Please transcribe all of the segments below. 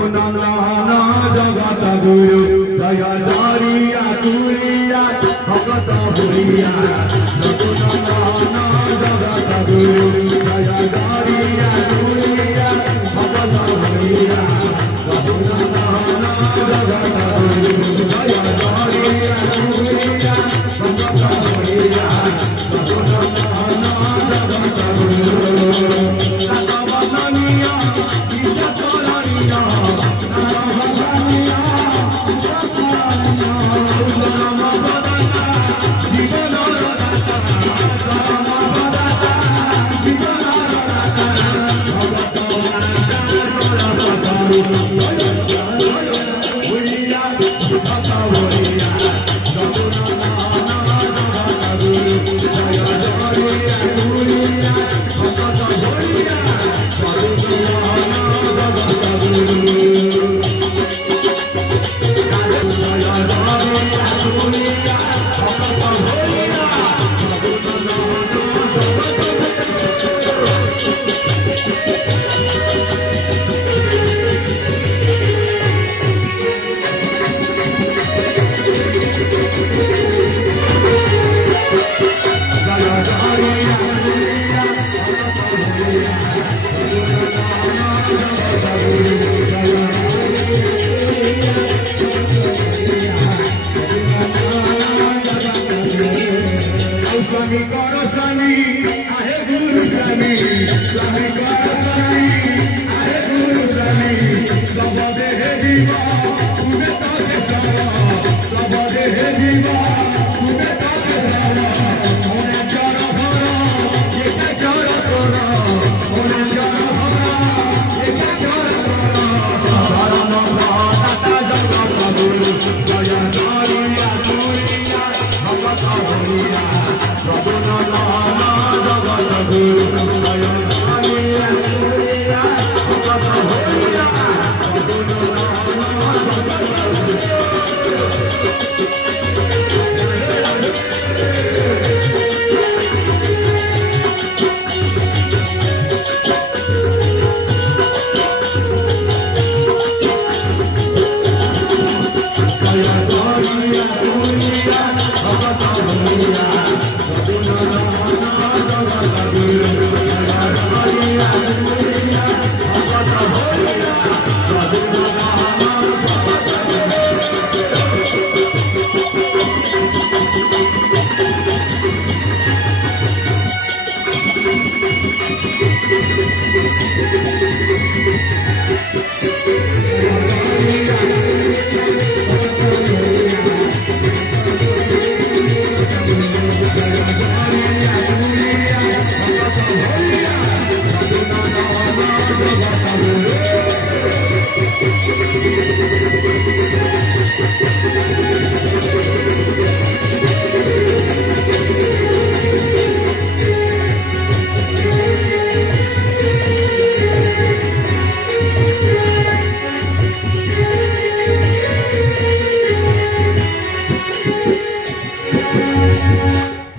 सदुनंदन जगत गुरु जय जरिया कुरिया भगत हुरिया सदुनंदन जगत गुरु जय जरिया कुरिया भगत हुरिया सदुनंदन जगत गुरु जय जरिया कुरिया भगत हुरिया सदुनंदन जगत गुरु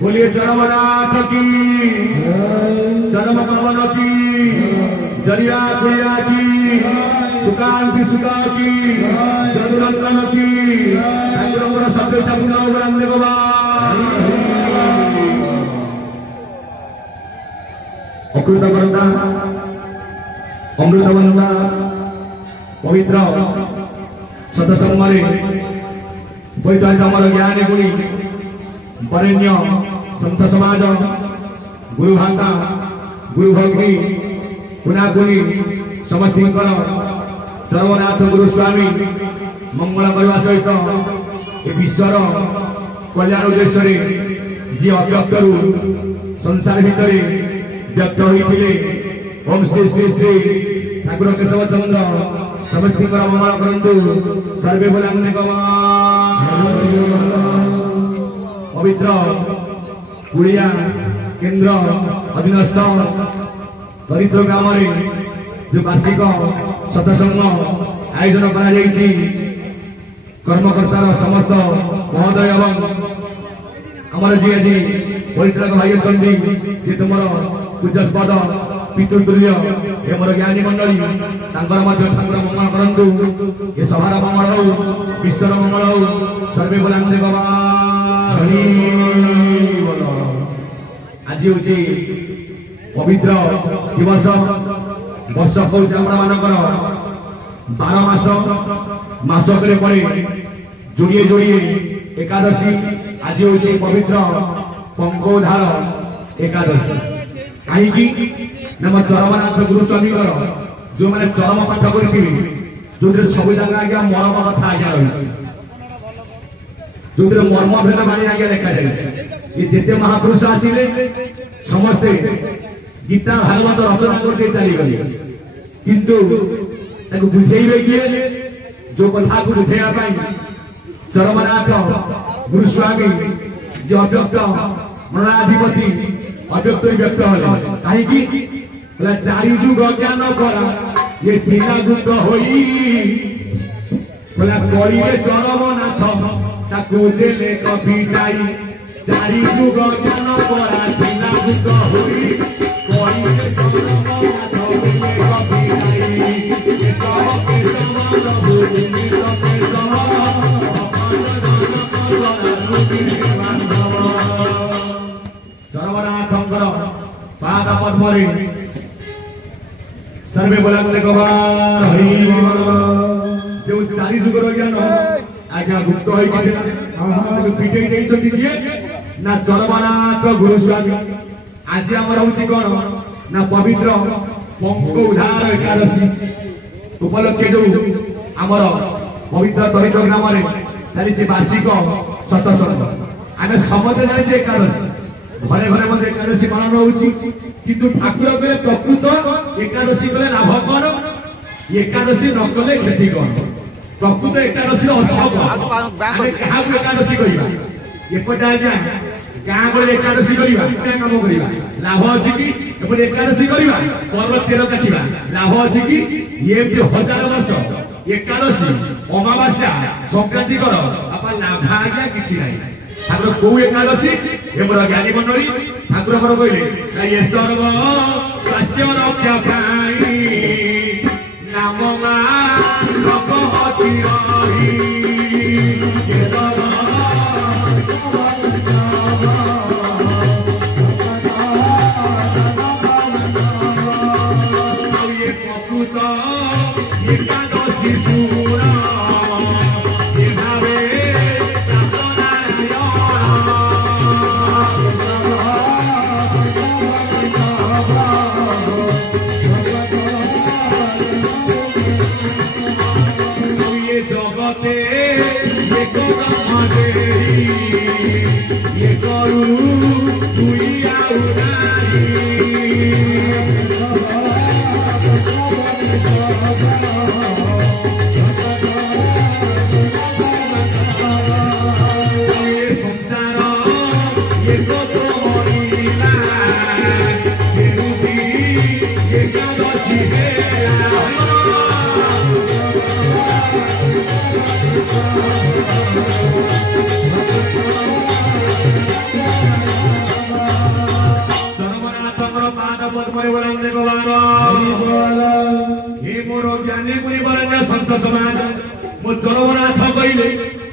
बोलिए जन्मनाथ की जन्म पवन की जरिया गुड़िया की सुकांति सुका की जदुरंगन की ठाकुर शब्द चपुन अकृत बंदा अमृत बंदा पवित्र सतसंग वैद्य ज्ञानी गुणी वरेण्य संत समाज गुरु भाता गुरु भक्ति कुनाकुनी समस्त सर्वनाथ गुरुस्वामी मंगल करने सहित ए विश्वर कल्याण उद्देश्य जी अव्यक्त संसार भितर व्यक्त होते ओम श्री श्री श्री ठाकुर केशव चंद्र समस्त मंगल करंतु सर्वे बोला पवित्र कुड़िया केन्द्र अधीनस्थ दरिद्र ग्राम जो वार्षिक सतसंग आयोजन कर कर्मकर्तार समस्त महोदय एवं आमर जी आज परिचालक भाई अच्छा जी तुम पूजास्पद पितृतुल्य हे मोर ज्ञानी मंडली तांकर मध्य ठाकुर मंगल करंतु ये सभार मंगल हो विश्वर मंगल हो सर्वे बोलांते भगवान हरि बोल। आज होची पवित्र दिवस वर्ष होची हमरा मानकर 12 मास करे पड़े जोड़िए जोड़िए एकादशी आज होची पवित्र पंकोधार एकादशी कहीं नम चरमनाथ गुरुस्वामी जो मैंने चरम पाठ करी जो सब जगह आज्ञा मरम कथा आज्ञा रही जो मर्म भेद बाणी आज्ञा देखा जाए ये जिते महापुरुष आसिले समस्ते गीता भागवत रचना करते चलीगले किंतु बुझेबे किए जो कथा को बुझेबा चरमनाथ गुरुस्वामी जो अव्यक्त मरणाधिपति अव्यक्त व्यक्त हले कहीं चारि जुग ज्ञान करा ये तीना गुप्त होई बोला करिए चरमनाथ ताको देले कविताई चारि जुग ज्ञान करा तीना गुप्त होई करिए चरमनाथ देले कविताई ये कहते समान भूमि सके चरमनाथंकर पाद पद्मरे सर्वे बोलांते भगवान हरि जो चारि जुगर ज्ञान आज्ञा गुप्त होई पिटे देइछथि किए ना चरमनाथ गुरुस्वामी। आज हमर होछि कोन ना पवित्र पंकोधार एकादशी उपलक्षे जो हमर पवित्र तरित ग्राम रे चली वार्षिक सतसंग आमे समझे जाने एकादशी घरे घरे मध्य एकादशी पालन होउछि किंतु ठाकुर कले प्रकृत एकादशी कले लाभ कोन एकादशी न कले क्षति कोन प्रकृत एकादशी अर्थ कोन आमे कहा एकादशी करिबा एपटा आज्ञा गाँ गले एकादशी करिबा क्या काम करिबा लाभ अछि कि एपटे एकादशी करिबा पर्व चेर काटिबा लाभ अछि कि ये 1000 वर्ष एकादशी अमावास्या संक्रांति कर अपन लाभ आज्ञा किछि नाही ठाकुर को एकादशी हे मोर ज्ञानी मंडली ठाकुर पर कहले ये सर्व स्वास्थ्य रक्षा पाई नाम मा लोक अछि रही ये सर्व ये प्रकृत एकादशी पूरा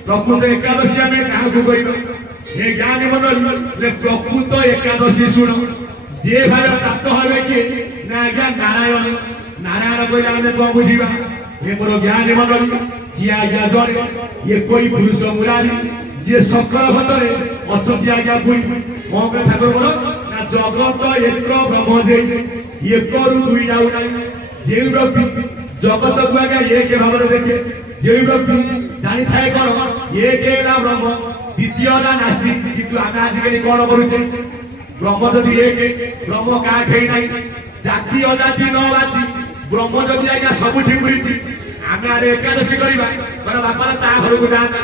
प्रकृत एकादशी आम क्या कह ज्ञानी मंडल प्रकृत एकादशी शुण जे भाव प्राप्त हे किए ना आज्ञा नारायण नारायण कहले आम कौन बुझा ये मोर ज्ञानी मंडल सी आज्ञा जरे ये कोई पुरुष मुरारी जे सकल भतरे अच्छा आज्ञा कोई कौन ठाकुर बोल ना जगत एक ब्रह्म जे एक रु दुई जाऊ ना जे व्यक्ति जगत को आज्ञा एक भाव देखे जे व्यक्ति जानी थाए कौन एक ब्रह्म द्वितीय नास्ति किंतु आम आजिकल कौन करुचे ब्रह्म जदि एक ब्रह्म क्या खेई ना जाति अजाति न बाची ब्रह्म जदि आज्ञा सब बुरी आम आगे एकादशी करवा कौन बापा ता घर को जाता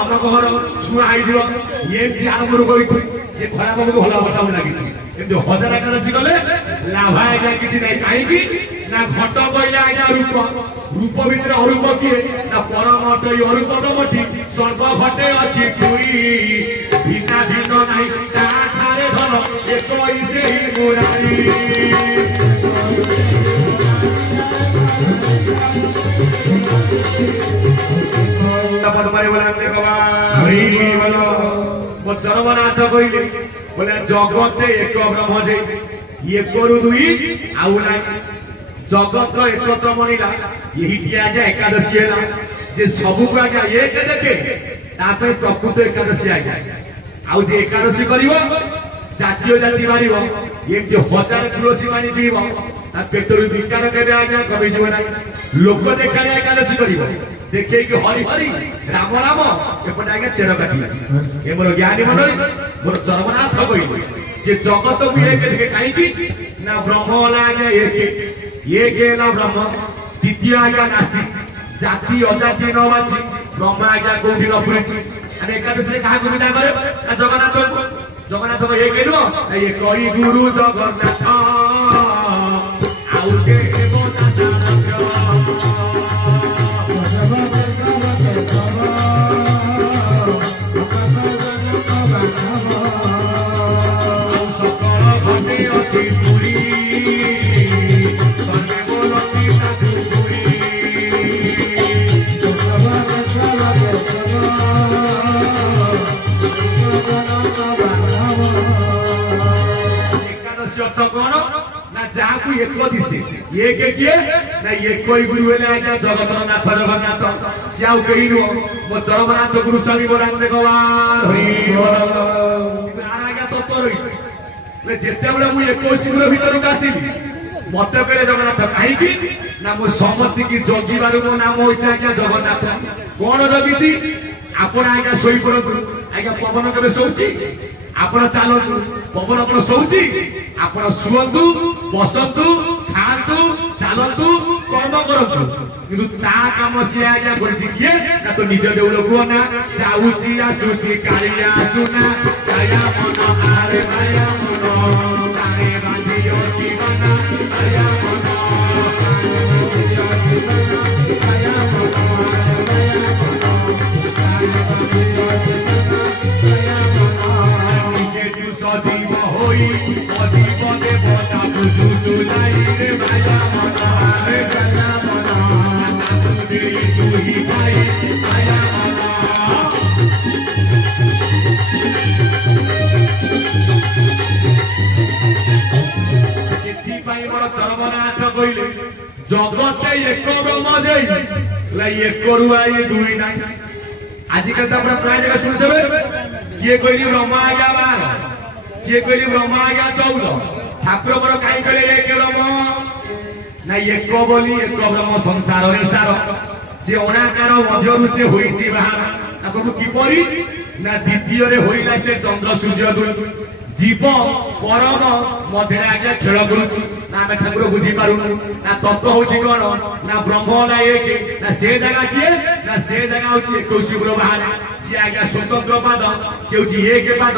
अमक घर छुआ ये आरंभ कर खराब भल बचा लगी 1000 एकादशी कले लाभ आज्ञा किसी ना कहीं ना घट कहले आज्ञा रूप रूप भितर अरूप किए ना परम अटई अरूप ब्रह्मटी सर्व घटे अच्छी पुरी भिन्ना भिन्न नहीं धन एक मुरारी चरमनाथ कहले बोले जगते एक ब्रह्म जे ये करू दुई आउ ना जगत एकत्र मणिला यही दिया जाए एकादशी है जे सबु को आज्ञा एक देखे तापर प्रकृत एकादशी आज्ञा आउ जे एकादशी करिवो जातीय जाति मारिवो एमती हजार तुलसी पानी पीव ता पेटरू विकार केबे आज्ञा कमी जीव ना लोक देखा एकादशी करिवो देखे कि हरि हरि राम राम एपटे आज्ञा चेर काटी ए मोर ज्ञानी मंडली मोर चरमनाथ कहले जे जगत को एक देखे काई ना ब्रह्म वाला आज्ञा एक ना ब्रह्म द्वितीय आज्ञा नास्ति जाति अजाति न बाची ब्रह्म आज्ञा कोठी न पुरिछि अने एकादशी कहा को विदा करे ना जगन्नाथ को एक नो ये कई गुरु जगन्नाथ आउ के एक दिशे एक किए ना एक गुरु हेले आज्ञा जगतर नाथ जगन्नाथ से आउ कही नुह मो चरमनाथ गुरु स्वामी बोलांग भगवान आज्ञा तत्व रही जिते बड़े मुझे 21 गुरु भीतर आसली मत कहले जगन्नाथ कहीं ना मो समति की जगिबार मो नाम होइछ आज्ञा जगन्नाथ कौन जगिछि आपण आज्ञा सोई पड़तु आज्ञा पवन केबे सोउछि आपण चालतु पवन आपण सोउछि आपण सुअंतु बसंतु खांतु चालंतु कर्म करंतु किंतु ता काम से आज्ञा करछि किए ना तो निज देउल को ना जाउछि आसुछि कालिया सुना काया मन आरे माया मन तारे बांधियो जीवना काया मन काया मन आरे माया मन तारे बांधियो जीवना काया मन निजे तू सजीव होई अजीव देवता बुझु तुलाई रे माया मन आरे काया मन तू ही भाई माया मन चरमनाथ कहले जगते एक ब्रह्म जई एक रुआई दुई ना आजिकल तो अपना प्राय जगह सुनते किए कहली ब्रह्म आज्ञा 12 किए कहली ब्रह्म आज्ञा 14 ठाकुर पर कहीं कहले एक ब्रह्म ना एक बोली एक ब्रह्म संसार रे सार से अनाकार मध्यरु से होईची बाहर आपको किपरि ना द्वितीय रे होइला से चंद्र सूर्य दुई जीव परम मध्य आज्ञा खेल करुची ना आम ठाकुर बुझी पारू ना तत्व होची कौन ना ब्रह्म ना एक ना से जगह किए ना से जगह होची 21 गुरु बाहर सी आज्ञा स्वतंत्र पाद से होची एक पाद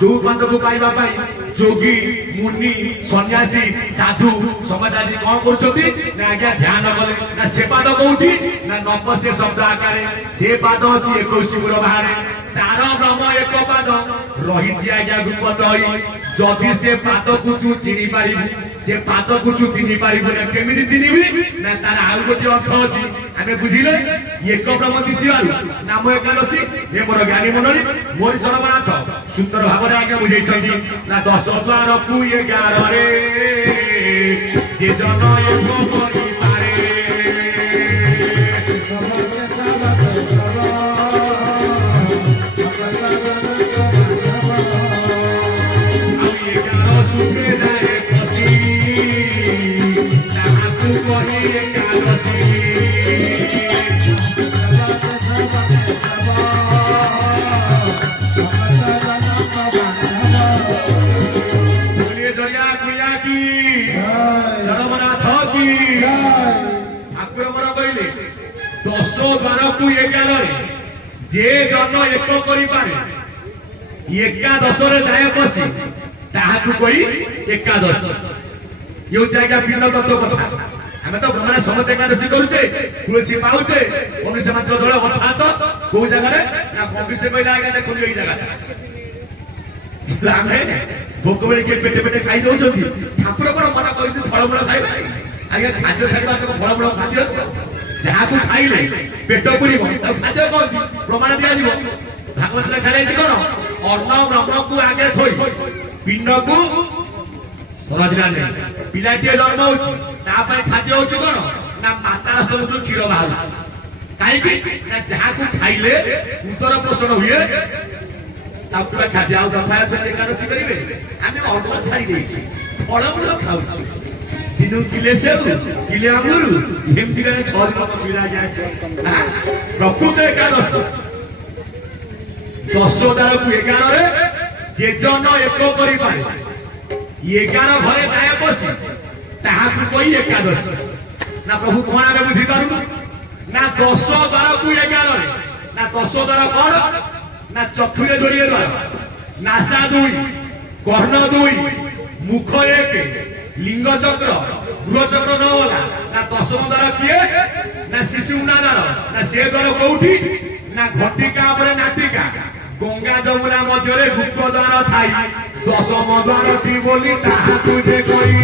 जो पाद को पाइबा पाई जोगी मुनि सन्यासी साधु समाज आज कौन करछथि ना आज्ञा ध्यान कले ना से पाद कोठी ना नप से शब्द आकारे से पाद अछि 21 गुरु बाहर सार ब्रह्म एक पाद रही आज्ञा गुप्त जदि से पाद को तू चिनी पारिबु से पाद को तू चिनी पारिबु ना केमिति चिनिबि ना तार आउ गोटे अर्थ अछि आमे बुझिले एक ब्रह्म दिसिबारु नाम एकादशी हे मोर ज्ञानी मंडली मोर चरमनाथ सुंदर भाव रे आज्ञा बुझै छथि ना 10 द्वार को 11 रे जे जन एक करि पारे जे जन एक करि पारे एकादश रे जाय बसी ताहाकु कोई एकादश यो जायगा पिंड तत्व कथा हमें तो ब्रह्मण समस्त एकादशी करूचे तुलसी पाउचे मनुष्य मात्र जळ कथा तो को जगह रे ना भविष्य पहिला आगे देखु एई जगह लामे भोकबेले के पेटे पेटे खाई दउछथि ठाकुर कोन मना कहिथि फळमूळ खाइबा आगे खाद्य खाइबा तो फळमूळ खाद्य जहाँ को खाइले पेट पुरी खाद्य कौन प्रमाण दिया भागवत लिखा कौन अन्न ब्रह्म को आगे थोई पिंड को सरजला नहीं पिलाटी जन्म होची तापर खाद्य होची कोन ना मातार स्तनରୁ क्षीर बाहर काई ना जहा को खाइले उदर पोषण हुए तापर खाद्य आ दफा से एकादशी करिवे आमे अन्न छाड़ी देछि फलमूल खाउछि दिनु किले सेउ किले अमूल हेमति गने 6 दिन सुविधा जाय प्रकृत एकादशी 10 को 11 रे जे जन एक करि पारे 11 घरे गाय बसी ताहाकु कोई एकादशी ना प्रभु कोन आमे बुझी पारु ना 10 12 को 11 रे ना 10 12 कोन ना चतुरे जोड़िए नासा 2 कर्ण 2 मुख 1 लिंग चक्र गृह चक्र न होला ना 10 द्वारा किए ना शिशु नादार ना से द्वारा कोठी ना घटिका पर नाटिका गंगा जमुना मध्य रे गुप्त द्वार थाई 10 द्वार ती बोली ताहा तुझे कोई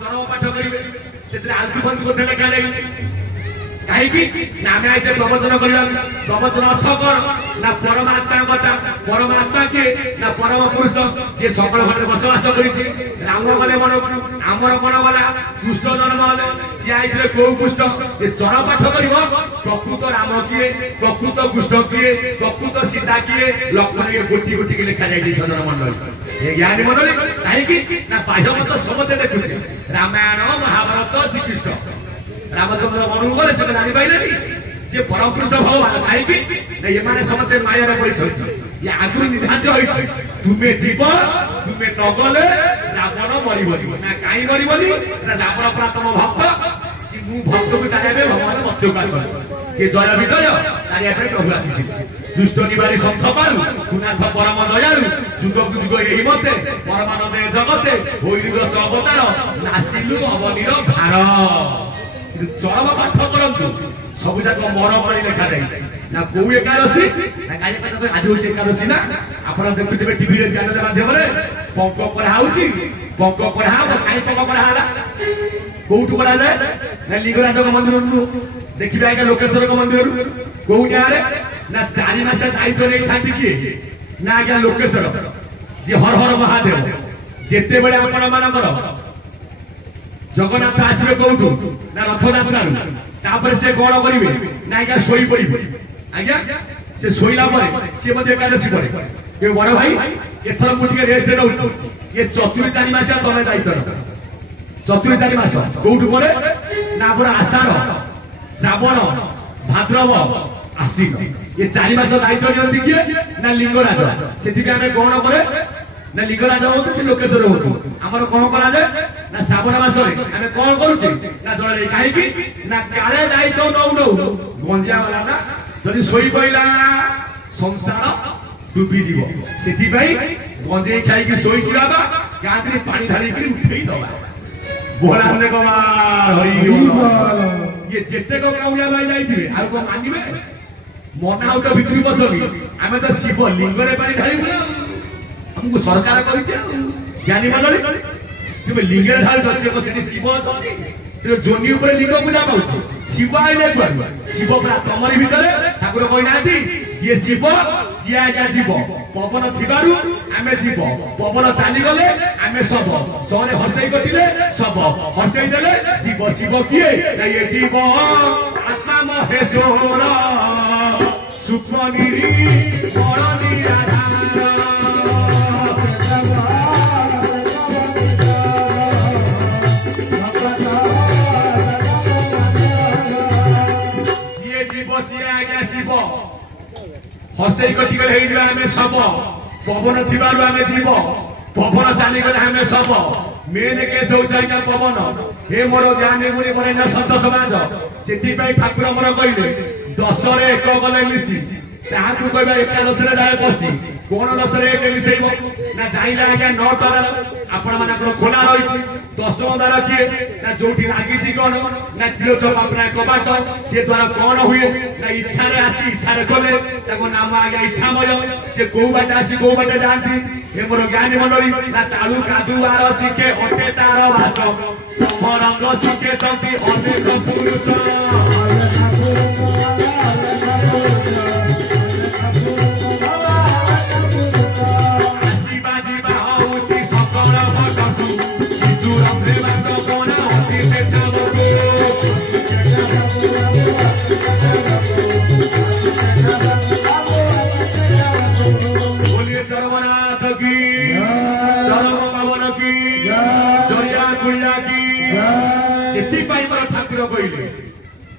चरण पाठ करेंगे से आलतू बंद करते लेखा कहीं नाम आए प्रवचन करवा प्रवचन अर्थ कौन ना परमात्मा कथा परमात्मा किए ना परम पुरुष जे सकल घरे बसवास करिछि राम गले मन आमर मन गला कृष्ण जन्म हले सी आइले को कृष्ण जे चरण पाठ करिवो प्रकृत राम किए प्रकृत कृष्ण किए प्रकृत सीता किए लक्ष्मण के गोटी गोटी के लिखा जाय सदन मंडल ये ज्ञानी मंडल कहीं ना बाह्यमत समझे देखुछि रामायण महाभारत श्रीकृष्ण रामचंद्र मनु गले से जानि पाइले जे परम पुरुष भगवान कहीं ये माने समझे माया रे पड़ी ये आगु निधार्य होई तुमे जीव तुमे नगले रावण मरिबनी ना काई मरिबनी ना रावण प्रातम भक्त मु भक्त को तारेबे भगवान मध्य का जे जय विजय तारिया पे प्रभु आछि दुष्ट निवारी संत पालु गुनाथ परम दयालु जुग जुग एही मते परमानंद जगते होई दश अवतार नासिलु अवनीर भार चरम पाठ करंतु सब जाक मर पड़ी लेखा जाए ना को एकादशी ना काई आज होई एकादशी ना आपण देखुथिबे टीवी रे चैनल माध्यम रे पंक पढ़ा होची पंक पढ़ा हो काई पंक पढ़ा हला कोउठ पढ़ा जाए ना लिंगराज मंदिर देखिबे आके लोकेश्वर मंदिर को न्यारे ना 4 मास दायित्व नै थांती किए ना आके लोकेश्वर जे हर हर महादेव जेते बेले आपण मानकर जगन्नाथ आसबे कोउठु ना रथ यात्रारु तापर से कोन करिवे ना क्या सोई पड़िबे आज्ञा से सोइला परे से मध्ये एकादशी परे ए बड़ भाई एथर मु टिके रेस्ट नउछु ये चतुर 4 मास तमे दायित्व चतुर 4 मास कोउठु परे ना पर आषाढ़ श्रावण भाद्रव आश्विन ये 4 मास दायित्व जल्दी किए ना लिंगराज सेति के हमें कोन करे ना लिंगराज होतो से लोकेश्वर होतो हमर कोन करा जाय ना श्रावण मास रे हमें कोन करूची ना जळे काहे की ना काले दायित्व नउ गंजिया वाला ना जदी सोई पइला संसार डूबी जीवो सेति भाई गंजे खाई की सोई जिराबा गांधी पानी ढाली के उठेई दवा बोला हमने कमार हरि ये जेते को काउया भाई जाईथिबे आ को मानिबे मना उठ भितरी बसबी हमें तो शिव लिंग रे पानी ढाली हमको सरकार करिছে ज्ञानी मंडली तुम लिंग रे ढाल दस्य को सेठी शिव अछि तो जोनी ऊपर लिंग पूजा पाउछ शिव आइले पर शिव पूरा तमरी भितरे ठाकुर कहि नाथि जे शिव जे आज्ञा जीव पवन थिबारु आमे जीव पवन चाली गले आमे सब सरे हसई कटिले सब हसई देले शिव शिव किए ये जीव आत्मा महेश्वर सूक्ष्म गिरी बड़ निराधार हसई कटी गले हे जिवा हमें सब पवन थिबारु हमें जीव पवन चाली गले हमें सब मेन केस हो जाइना पवन हे मोर ज्ञानी मुनि मरे न संत समाज सेति पई ठाकुर मोर कइले 10 रे 1 गले मिसी ताहा तू कहबा 11 रे जाय पसी कोन 10 रे 1 मिसेइबो ना जाइला आज्ञा 9 टका आपण मानकर खोला रहिछि दशम द्वार किए ना जो लगी कौन ना त्रिलोचन प्राय कबाट से द्वारा कौन हुए ना इच्छा आसी इच्छा गले नाम आज्ञा इच्छामय से कौ बाटे आसी कौ बाटे जाती हे मोर ज्ञानी मंडली ना तालु कादुआर शिखे अटे तार भाष रंग शिखे अनेक पुरुष ठाकुर कहले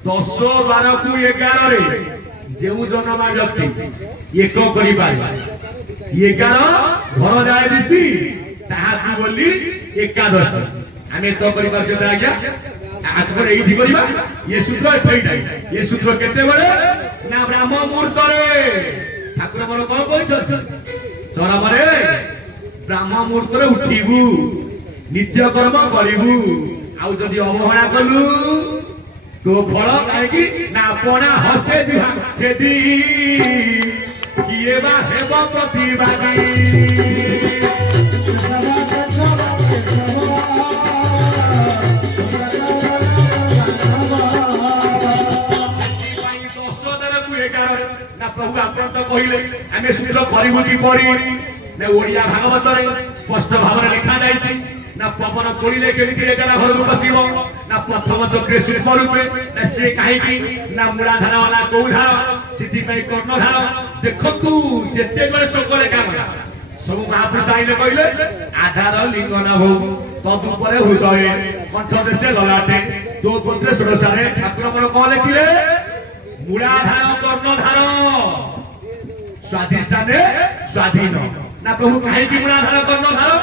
10 12 को 11 रे जेउ जनमा व्यक्ति एक करि पाइबा 11 घर जाय दिसी ताहा की बोली एकादश आमे तो करि पार जता आज्ञा आखर एठी करिबा ये सूत्र एठैटा ये सूत्र केते बेले ना ब्राह्मण मुहूर्त रे ठाकुर मन कोन कहछ चरम रे ब्राह्मण मुहूर्त रे उठिबू नित्य कर्म करिबू आउ जदि अवहेला कलु तो फल काहेकि ना अपना हस्ते जिहा सेदी किए बा हेब प्रतिबादी ना प्रभु आपण तो कहिले आमे सूत्र करिबु कि पड़ी ना ओडिया भागवत रे स्पष्ट भाव लिखा जायछि ना पवन तोड़िले केमिति एकाना घर बसिबो ना प्रथम चक्रे शिल्प रूपे ना से काहेकि ना मूलाधार वाला कौधार सिद्धि पई कर्णधार देखतु जेते बेले सकले काम सब महापुरुष आइले कहले आधार लिंग ना हो तद ऊपर हृदय कंठ देशे ललाटे दो गोत्रे षोडशारे ठाकुर मन को लिखिले मूलाधार कर्णधार स्वाधिष्ठाने स्वाधीन ना प्रभु काहेकि मूलाधार कर्णधार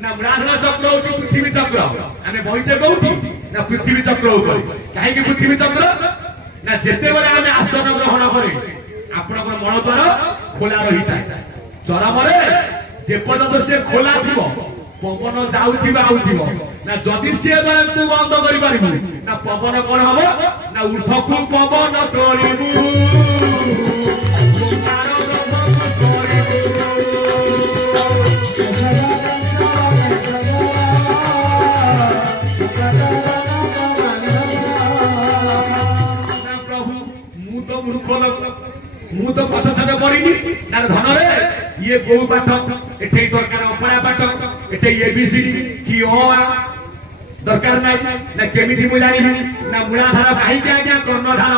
ना मूलाधार चक्र होची पृथ्वी चक्र आमे बहिचे कहूती ना पृथ्वी चक्र ऊपर काहेकि पृथ्वी चक्र ना जेते बेले आमे आसन ग्रहण करे आपनकर मन द्वार खोला रहिता चरम रे जे पर्यंत से खोला थिबो पवन जाउथिबा आउथिबो ना जदि से जने तू बंद करि पारिबु ना पवन कोन हबो ना उठकु पवन तोरिबु मु तो कथा साथे पढ़िनी ना धन रे ये बहु पाठ एठे दरकार अपरा पाठ एठे एबीसीडी की ओ दरकार नै ना केमिति मु जानिबी ना मूलाधार काहे के आज्ञा कर्णधार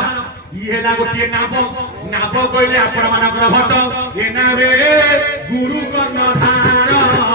ई हेला गोटे नाभ कहले आपण मानकर भट्ट ए ना रे गुरु कर्णधार